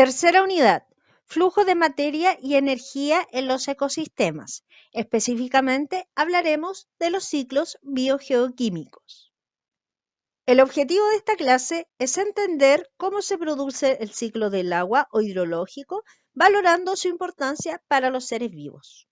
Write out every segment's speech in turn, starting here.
Tercera unidad, flujo de materia y energía en los ecosistemas. Específicamente hablaremos de los ciclos biogeoquímicos. El objetivo de esta clase es entender cómo se produce el ciclo del agua o hidrológico, valorando su importancia para los seres vivos.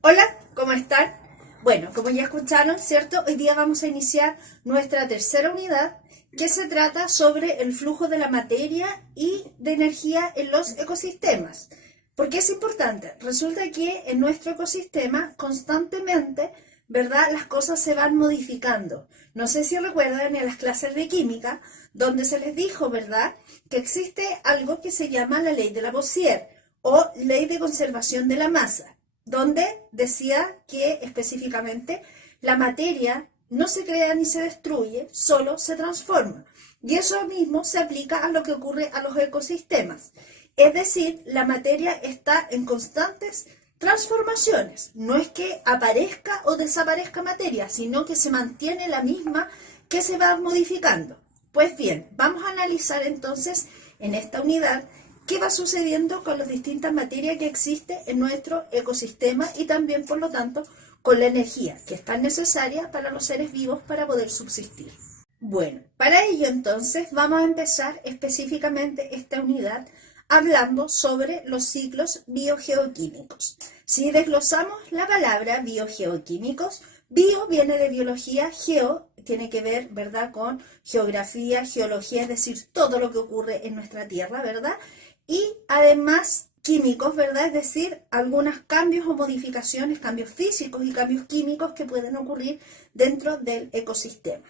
Hola, ¿cómo están? Bueno, como ya escucharon, ¿cierto? Hoy día vamos a iniciar nuestra tercera unidad, que se trata sobre el flujo de la materia y de energía en los ecosistemas. ¿Por qué es importante? Resulta que en nuestro ecosistema constantemente, ¿verdad?, las cosas se van modificando. No sé si recuerdan en las clases de química, donde se les dijo, ¿verdad?, que existe algo que se llama la ley de Lavoisier o ley de conservación de la masa, donde decía que específicamente la materia no se crea ni se destruye, solo se transforma. Y eso mismo se aplica a lo que ocurre a los ecosistemas. Es decir, la materia está en constantes transformaciones. No es que aparezca o desaparezca materia, sino que se mantiene la misma que se va modificando. Pues bien, vamos a analizar entonces en esta unidad qué va sucediendo con las distintas materias que existen en nuestro ecosistema y también, por lo tanto, con la energía que es tan necesaria para los seres vivos para poder subsistir. Bueno, para ello entonces vamos a empezar específicamente esta unidad hablando sobre los ciclos biogeoquímicos. Si desglosamos la palabra biogeoquímicos, bio viene de biología, geo tiene que ver, ¿verdad?, con geografía, geología, es decir, todo lo que ocurre en nuestra Tierra, ¿verdad? Y además químicos, ¿verdad? Es decir, algunos cambios o modificaciones, cambios físicos y cambios químicos que pueden ocurrir dentro del ecosistema.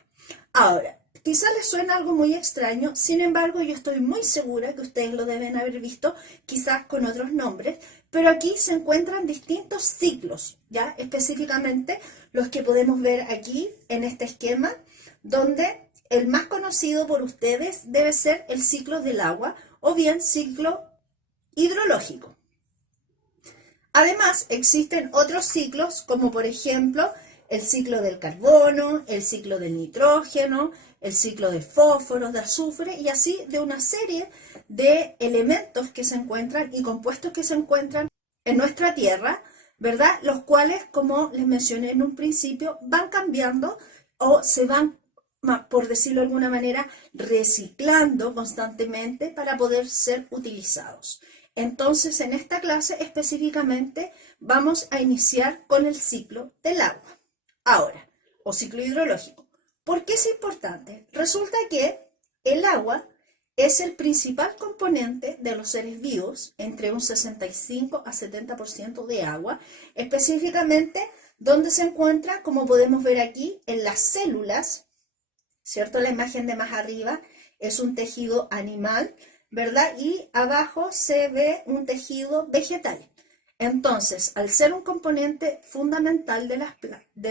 Ahora, quizá les suena algo muy extraño, sin embargo, yo estoy muy segura que ustedes lo deben haber visto, quizás con otros nombres, pero aquí se encuentran distintos ciclos, ¿ya? Específicamente los que podemos ver aquí en este esquema, donde el más conocido por ustedes debe ser el ciclo del agua o bien ciclo hidrológico. Además, existen otros ciclos, como por ejemplo el ciclo del carbono, el ciclo del nitrógeno, el ciclo de fósforo, de azufre y así de una serie de elementos que se encuentran y compuestos que se encuentran en nuestra Tierra, ¿verdad? Los cuales, como les mencioné en un principio, van cambiando o se van, por decirlo de alguna manera, reciclando constantemente para poder ser utilizados. Entonces, en esta clase específicamente vamos a iniciar con el ciclo del agua. Ahora, o ciclo hidrológico. ¿Por qué es importante? Resulta que el agua es el principal componente de los seres vivos, entre un 65 a 70% de agua, específicamente donde se encuentra, como podemos ver aquí, en las células, ¿cierto? La imagen de más arriba es un tejido animal, ¿verdad? Y abajo se ve un tejido vegetal. Entonces, al ser un componente fundamental de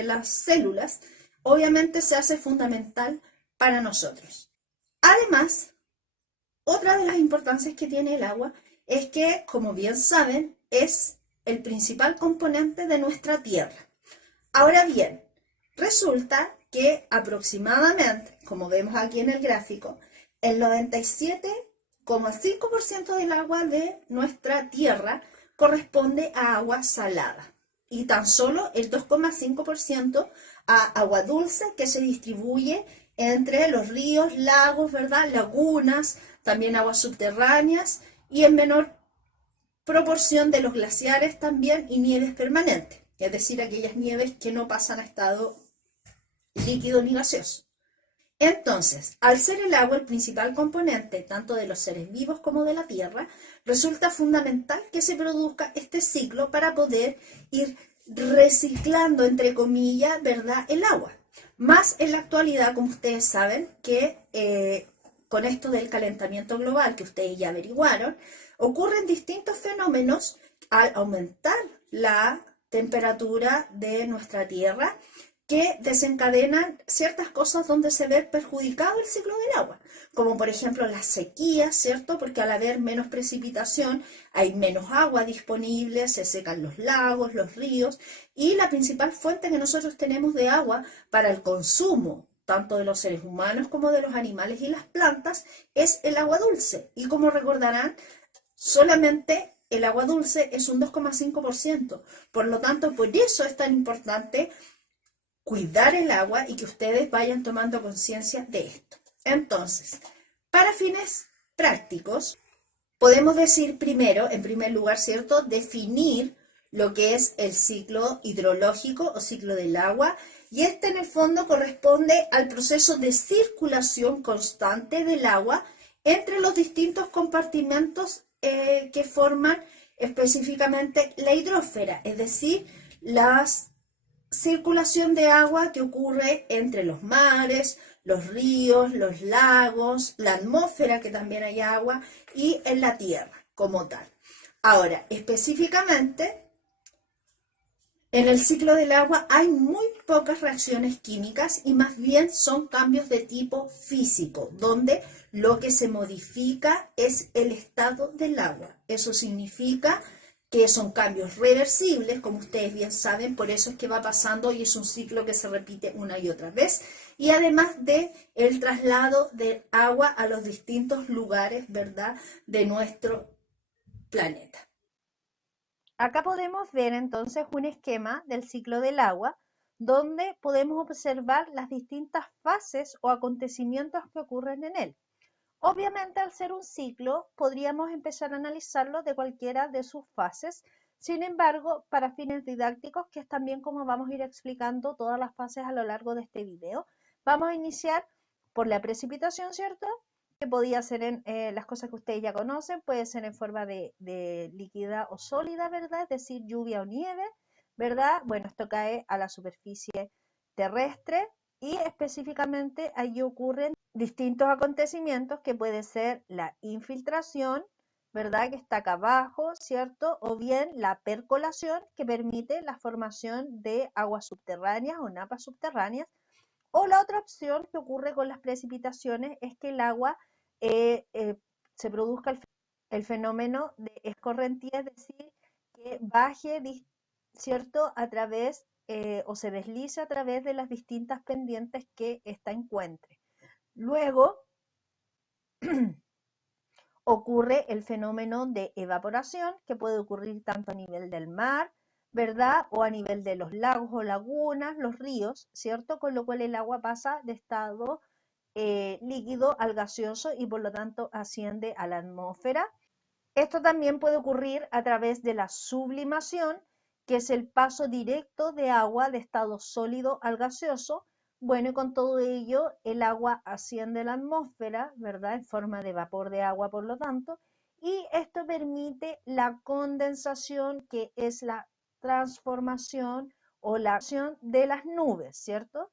las células, obviamente se hace fundamental para nosotros. Además, otra de las importancias que tiene el agua es que, como bien saben, es el principal componente de nuestra Tierra. Ahora bien, resulta que aproximadamente, como vemos aquí en el gráfico, el 97,5% del agua de nuestra Tierra corresponde a agua salada y tan solo el 2,5% a agua dulce que se distribuye entre los ríos, lagos, ¿verdad?, lagunas, también aguas subterráneas y en menor proporción de los glaciares también y nieves permanentes, es decir, aquellas nieves que no pasan a estado líquido ni gaseoso. Entonces, al ser el agua el principal componente tanto de los seres vivos como de la Tierra, resulta fundamental que se produzca este ciclo para poder ir reciclando, entre comillas, ¿verdad?, el agua. Más en la actualidad, como ustedes saben, que con esto del calentamiento global que ustedes ya averiguaron, ocurren distintos fenómenos al aumentar la temperatura de nuestra Tierra, que desencadenan ciertas cosas donde se ve perjudicado el ciclo del agua, como por ejemplo las sequías, ¿cierto? Porque al haber menos precipitación hay menos agua disponible, se secan los lagos, los ríos, y la principal fuente que nosotros tenemos de agua para el consumo tanto de los seres humanos como de los animales y las plantas, es el agua dulce. Y como recordarán, solamente el agua dulce es un 2,5%. Por lo tanto, por eso es tan importante cuidar el agua y que ustedes vayan tomando conciencia de esto. Entonces, para fines prácticos, podemos decir primero, en primer lugar, ¿cierto?, definir lo que es el ciclo hidrológico o ciclo del agua, y este en el fondo corresponde al proceso de circulación constante del agua entre los distintos compartimentos que forman específicamente la hidrosfera, es decir, la circulación de agua que ocurre entre los mares, los ríos, los lagos, la atmósfera, que también hay agua, y en la tierra como tal. Ahora, específicamente, en el ciclo del agua hay muy pocas reacciones químicas y más bien son cambios de tipo físico, donde lo que se modifica es el estado del agua. Eso significa que son cambios reversibles, como ustedes bien saben, por eso es que va pasando y es un ciclo que se repite una y otra vez. Y además de el traslado de agua a los distintos lugares, ¿verdad?, de nuestro planeta. Acá podemos ver entonces un esquema del ciclo del agua, donde podemos observar las distintas fases o acontecimientos que ocurren en él. Obviamente, al ser un ciclo, podríamos empezar a analizarlo de cualquiera de sus fases. Sin embargo, para fines didácticos, que es también como vamos a ir explicando todas las fases a lo largo de este video, vamos a iniciar por la precipitación, ¿cierto?, que podía ser en las cosas que ustedes ya conocen, puede ser en forma de líquida o sólida, ¿verdad? Es decir, lluvia o nieve, ¿verdad? Bueno, esto cae a la superficie terrestre y específicamente allí ocurren distintos acontecimientos que puede ser la infiltración, ¿verdad?, que está acá abajo, ¿cierto? O bien la percolación, que permite la formación de aguas subterráneas o napas subterráneas. O la otra opción que ocurre con las precipitaciones es que el agua se produzca el fenómeno de escorrentía, es decir, que baje, ¿cierto?, a través o se deslice a través de las distintas pendientes que ésta encuentre. Luego ocurre el fenómeno de evaporación, que puede ocurrir tanto a nivel del mar, ¿verdad?, o a nivel de los lagos o lagunas, los ríos, ¿cierto?, con lo cual el agua pasa de estado líquido al gaseoso y por lo tanto asciende a la atmósfera. Esto también puede ocurrir a través de la sublimación, que es el paso directo de agua de estado sólido al gaseoso. Bueno, y con todo ello el agua asciende a la atmósfera, ¿verdad?, en forma de vapor de agua, por lo tanto, y esto permite la condensación, que es la transformación o la acción de las nubes, ¿cierto?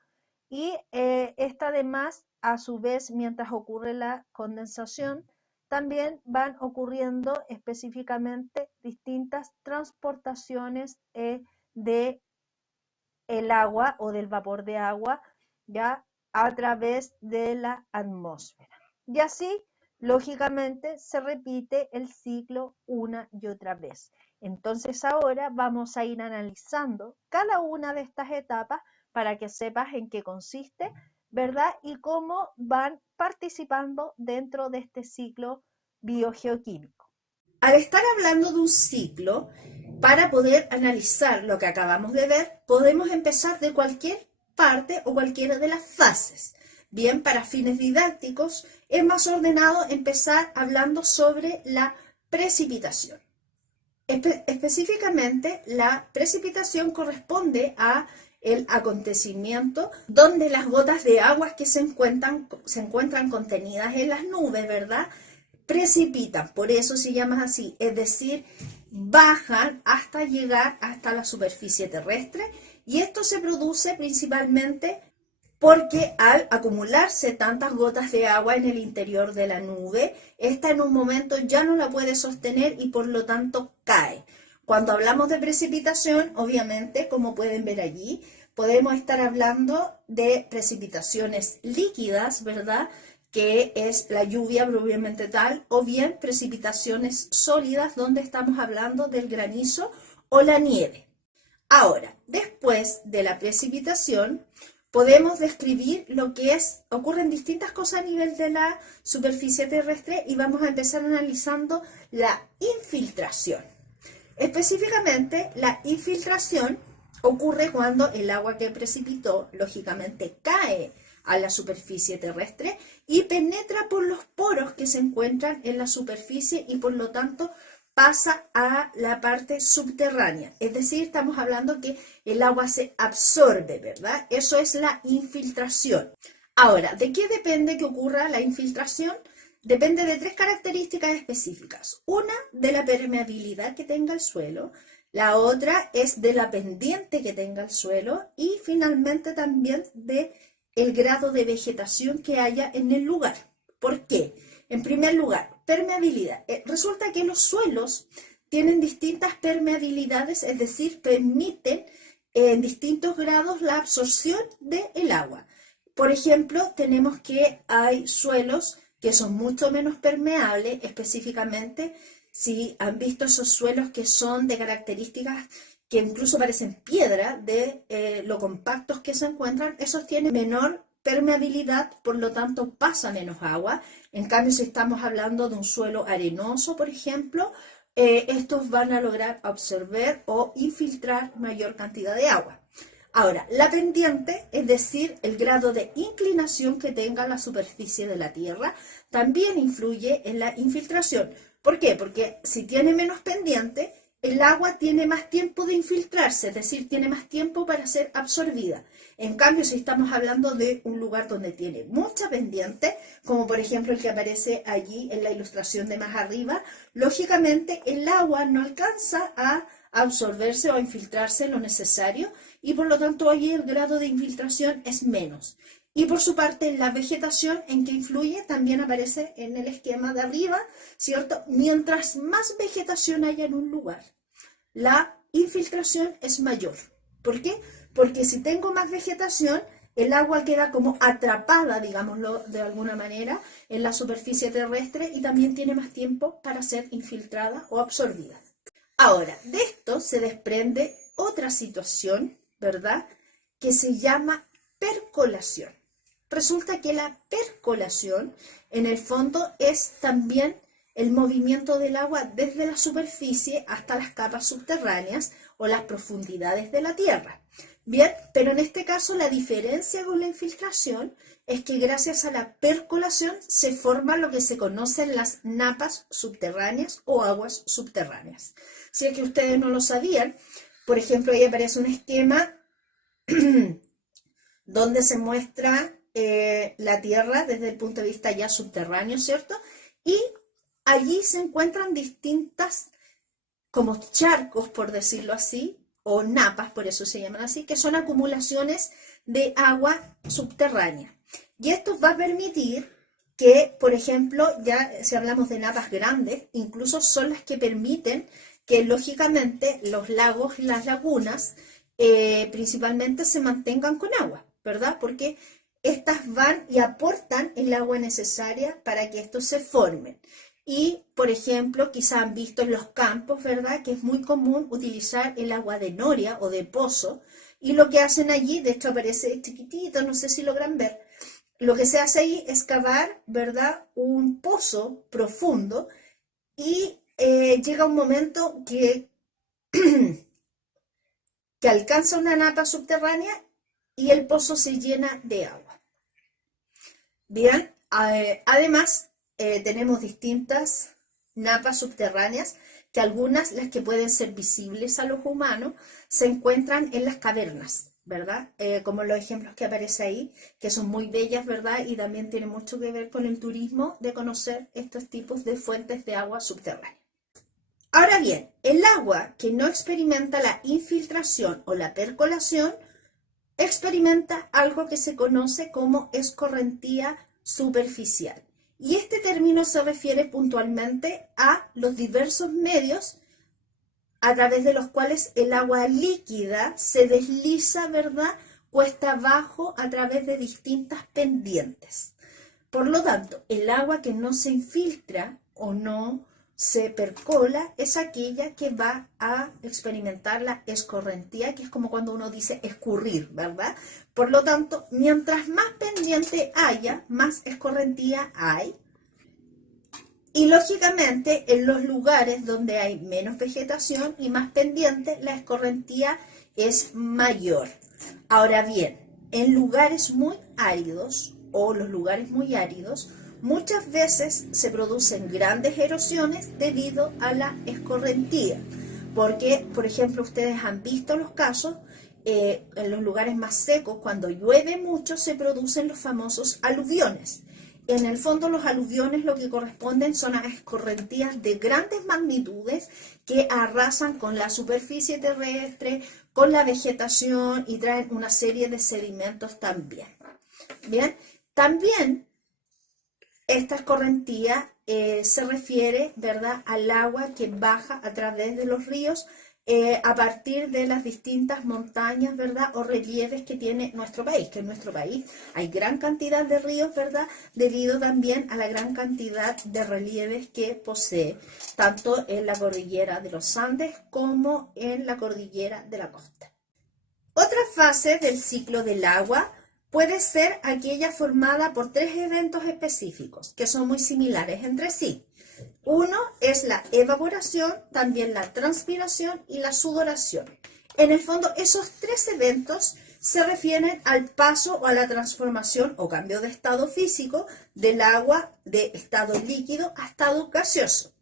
Y esta además, a su vez, mientras ocurre la condensación, también van ocurriendo específicamente distintas transportaciones de el agua o del vapor de agua, ya a través de la atmósfera. Y así, lógicamente, se repite el ciclo una y otra vez. Entonces ahora vamos a ir analizando cada una de estas etapas para que sepas en qué consiste, ¿verdad?, y cómo van participando dentro de este ciclo biogeoquímico. Al estar hablando de un ciclo, para poder analizar lo que acabamos de ver, podemos empezar de cualquier parte o cualquiera de las fases. Bien, para fines didácticos, es más ordenado empezar hablando sobre la precipitación. Específicamente, la precipitación corresponde a el acontecimiento donde las gotas de agua que se encuentran contenidas en las nubes, ¿verdad?, precipitan, por eso se llama así, es decir, bajan hasta llegar hasta la superficie terrestre, y esto se produce principalmente porque al acumularse tantas gotas de agua en el interior de la nube, esta en un momento ya no la puede sostener y por lo tanto cae. Cuando hablamos de precipitación, obviamente, como pueden ver allí, podemos estar hablando de precipitaciones líquidas, ¿verdad?, que es la lluvia propiamente tal, o bien precipitaciones sólidas, donde estamos hablando del granizo o la nieve. Ahora, después de la precipitación, podemos describir lo que ocurren distintas cosas a nivel de la superficie terrestre y vamos a empezar analizando la infiltración. Específicamente, la infiltración ocurre cuando el agua que precipitó, lógicamente, cae a la superficie terrestre y penetra por los poros que se encuentran en la superficie y por lo tanto pasa a la parte subterránea. Es decir, estamos hablando que el agua se absorbe, ¿verdad? Eso es la infiltración. Ahora, ¿de qué depende que ocurra la infiltración? Depende de tres características específicas. Una, de la permeabilidad que tenga el suelo. La otra es de la pendiente que tenga el suelo. Y finalmente también de el grado de vegetación que haya en el lugar. ¿Por qué? En primer lugar, permeabilidad. Resulta que los suelos tienen distintas permeabilidades, es decir, permiten en distintos grados la absorción del agua. Por ejemplo, tenemos que hay suelos que son mucho menos permeables, específicamente si han visto esos suelos que son de características que incluso parecen piedra de lo compactos que se encuentran, esos tienen menor permeabilidad, por lo tanto pasa menos agua. En cambio, si estamos hablando de un suelo arenoso, por ejemplo, estos van a lograr absorber o infiltrar mayor cantidad de agua. Ahora, la pendiente, es decir, el grado de inclinación que tenga la superficie de la Tierra, también influye en la infiltración. ¿Por qué? Porque si tiene menos pendiente, el agua tiene más tiempo de infiltrarse, es decir, tiene más tiempo para ser absorbida. En cambio, si estamos hablando de un lugar donde tiene mucha pendiente, como por ejemplo el que aparece allí en la ilustración de más arriba, lógicamente el agua no alcanza a absorberse o a infiltrarse lo necesario y por lo tanto allí el grado de infiltración es menos. Y por su parte, la vegetación en que influye también aparece en el esquema de arriba, ¿cierto? Mientras más vegetación haya en un lugar, la infiltración es mayor. ¿Por qué? Porque si tengo más vegetación, el agua queda como atrapada, digámoslo de alguna manera, en la superficie terrestre y también tiene más tiempo para ser infiltrada o absorbida. Ahora, de esto se desprende otra situación, ¿verdad? Que se llama percolación. Resulta que la percolación, en el fondo, es también el movimiento del agua desde la superficie hasta las capas subterráneas o las profundidades de la Tierra. Bien, pero en este caso la diferencia con la infiltración es que gracias a la percolación se forman lo que se conocen las napas subterráneas o aguas subterráneas. Si es que ustedes no lo sabían, por ejemplo, ahí aparece un esquema donde se muestra la Tierra desde el punto de vista ya subterráneo, ¿cierto? Y allí se encuentran distintas, como charcos, por decirlo así, o napas, por eso se llaman así, que son acumulaciones de agua subterránea. Y esto va a permitir que, por ejemplo, ya si hablamos de napas grandes, incluso son las que permiten que, lógicamente, los lagos y las lagunas principalmente se mantengan con agua, ¿verdad? Porque estas van y aportan el agua necesaria para que estos se formen. Y, por ejemplo, quizá han visto en los campos, ¿verdad?, que es muy común utilizar el agua de noria o de pozo. Y lo que hacen allí, de hecho aparece chiquitito, no sé si logran ver, lo que se hace ahí es cavar, ¿verdad?, un pozo profundo y llega un momento que, que alcanza una napa subterránea y el pozo se llena de agua. Bien, además tenemos distintas napas subterráneas que algunas, las que pueden ser visibles a los humanos, se encuentran en las cavernas, ¿verdad? Como los ejemplos que aparecen ahí, que son muy bellas, ¿verdad? Y también tienen mucho que ver con el turismo de conocer estos tipos de fuentes de agua subterránea. Ahora bien, el agua que no experimenta la infiltración o la percolación experimenta algo que se conoce como escorrentía superficial. Y este término se refiere puntualmente a los diversos medios a través de los cuales el agua líquida se desliza, ¿verdad?, cuesta abajo a través de distintas pendientes. Por lo tanto, el agua que no se infiltra o no se percola es aquella que va a experimentar la escorrentía, que es como cuando uno dice escurrir, ¿verdad? Por lo tanto, mientras más pendiente haya, más escorrentía hay. Y lógicamente, en los lugares donde hay menos vegetación y más pendiente, la escorrentía es mayor. Ahora bien, en lugares muy áridos o los lugares muy áridos, muchas veces se producen grandes erosiones debido a la escorrentía. Porque, por ejemplo, ustedes han visto los casos, en los lugares más secos, cuando llueve mucho, se producen los famosos aluviones. En el fondo, los aluviones lo que corresponden son a escorrentías de grandes magnitudes que arrasan con la superficie terrestre, con la vegetación y traen una serie de sedimentos también. Bien, también esta escorrentía se refiere, ¿verdad?, al agua que baja a través de los ríos a partir de las distintas montañas, ¿verdad?, o relieves que tiene nuestro país, que en nuestro país hay gran cantidad de ríos, ¿verdad?, debido también a la gran cantidad de relieves que posee, tanto en la cordillera de los Andes como en la cordillera de la costa. Otra fase del ciclo del agua puede ser aquella formada por tres eventos específicos, que son muy similares entre sí. Uno es la evaporación, también la transpiración y la sudoración. En el fondo, esos tres eventos se refieren al paso o a la transformación o cambio de estado físico del agua de estado líquido a estado gaseoso.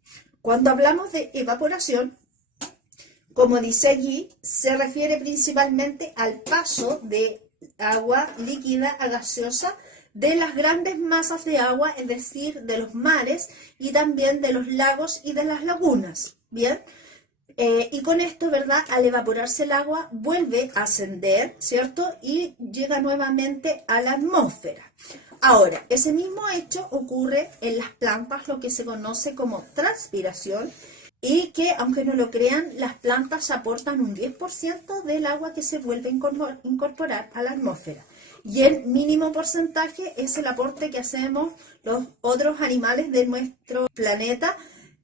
Cuando hablamos de evaporación, como dice allí, se refiere principalmente al paso de agua líquida a gaseosa de las grandes masas de agua, es decir, de los mares y también de los lagos y de las lagunas. Bien, y con esto, ¿verdad?, al evaporarse el agua vuelve a ascender, ¿cierto? Y llega nuevamente a la atmósfera. Ahora, ese mismo hecho ocurre en las plantas, lo que se conoce como transpiración, y que, aunque no lo crean, las plantas aportan un 10% del agua que se vuelve a incorporar a la atmósfera. Y el mínimo porcentaje es el aporte que hacemos los otros animales de nuestro planeta,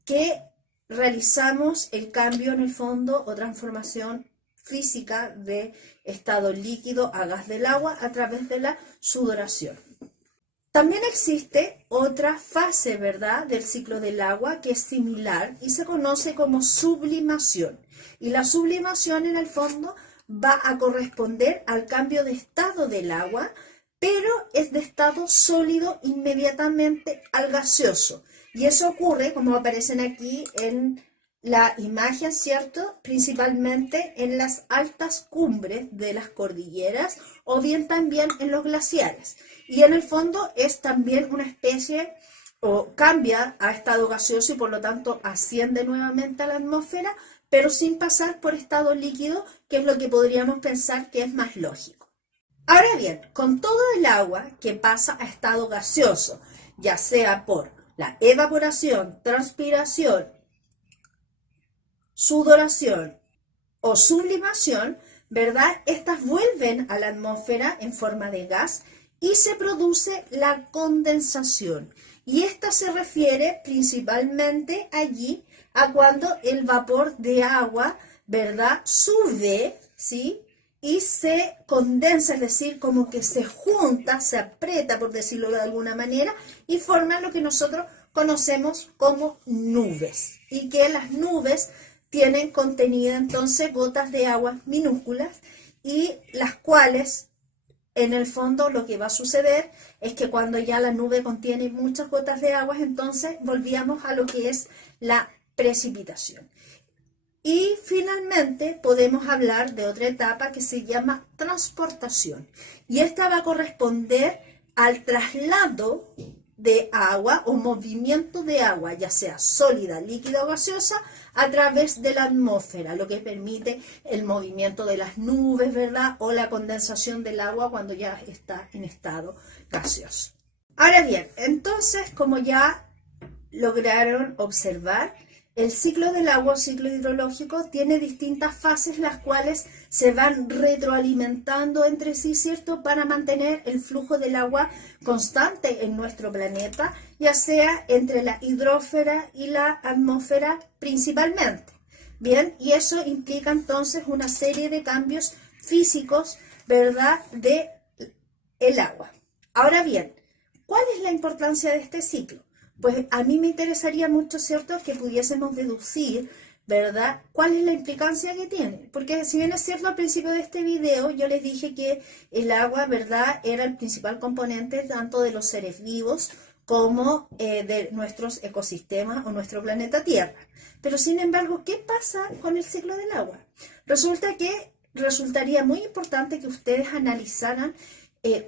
que realizamos el cambio en el fondo o transformación física de estado líquido a gas del agua a través de la sudoración. También existe otra fase, ¿verdad?, del ciclo del agua que es similar y se conoce como sublimación. Y la sublimación, en el fondo, va a corresponder al cambio de estado del agua, pero es de estado sólido inmediatamente al gaseoso. Y eso ocurre, como aparecen aquí en la imagen, ¿cierto?, principalmente en las altas cumbres de las cordilleras o bien también en los glaciares. Y en el fondo es también una especie, o cambia a estado gaseoso y por lo tanto asciende nuevamente a la atmósfera, pero sin pasar por estado líquido, que es lo que podríamos pensar que es más lógico. Ahora bien, con todo el agua que pasa a estado gaseoso, ya sea por la evaporación, transpiración, sudoración o sublimación, ¿verdad?, estas vuelven a la atmósfera en forma de gas y se produce la condensación. Y esta se refiere principalmente allí a cuando el vapor de agua, ¿verdad?, sube, ¿sí?, y se condensa, es decir, como que se junta, se aprieta, por decirlo de alguna manera, y forma lo que nosotros conocemos como nubes. Y que las nubes tienen contenida entonces gotas de agua minúsculas, y las cuales, en el fondo, lo que va a suceder es que cuando ya la nube contiene muchas gotas de agua, entonces volvíamos a lo que es la precipitación. Y finalmente podemos hablar de otra etapa que se llama transportación. Y esta va a corresponder al traslado de agua o movimiento de agua, ya sea sólida, líquida o gaseosa, a través de la atmósfera, lo que permite el movimiento de las nubes, ¿verdad?, o la condensación del agua cuando ya está en estado gaseoso. Ahora bien, entonces, como ya lograron observar, El ciclo del agua, o ciclo hidrológico, tiene distintas fases las cuales se van retroalimentando entre sí, ¿cierto? Para mantener el flujo del agua constante en nuestro planeta, ya sea entre la hidrósfera y la atmósfera principalmente. Bien, y eso implica entonces una serie de cambios físicos, ¿verdad?, de el agua. Ahora bien, ¿cuál es la importancia de este ciclo? Pues a mí me interesaría mucho, ¿cierto?, que pudiésemos deducir, ¿verdad?, cuál es la implicancia que tiene. Porque si bien es cierto, al principio de este video yo les dije que el agua, ¿verdad?, era el principal componente tanto de los seres vivos como de nuestros ecosistemas o nuestro planeta Tierra. Pero sin embargo, ¿qué pasa con el ciclo del agua? Resulta que resultaría muy importante que ustedes analizaran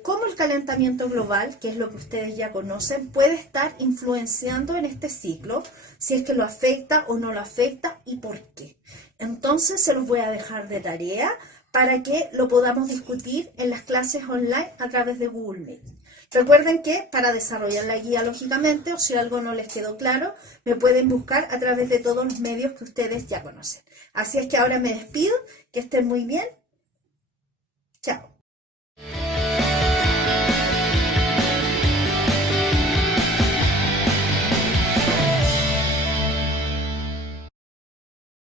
cómo el calentamiento global, que es lo que ustedes ya conocen, puede estar influenciando en este ciclo, si es que lo afecta o no lo afecta y por qué. Entonces se los voy a dejar de tarea para que lo podamos discutir en las clases online a través de Google Meet. Recuerden que para desarrollar la guía, lógicamente, o si algo no les quedó claro, me pueden buscar a través de todos los medios que ustedes ya conocen. Así es que ahora me despido, que estén muy bien. Chao.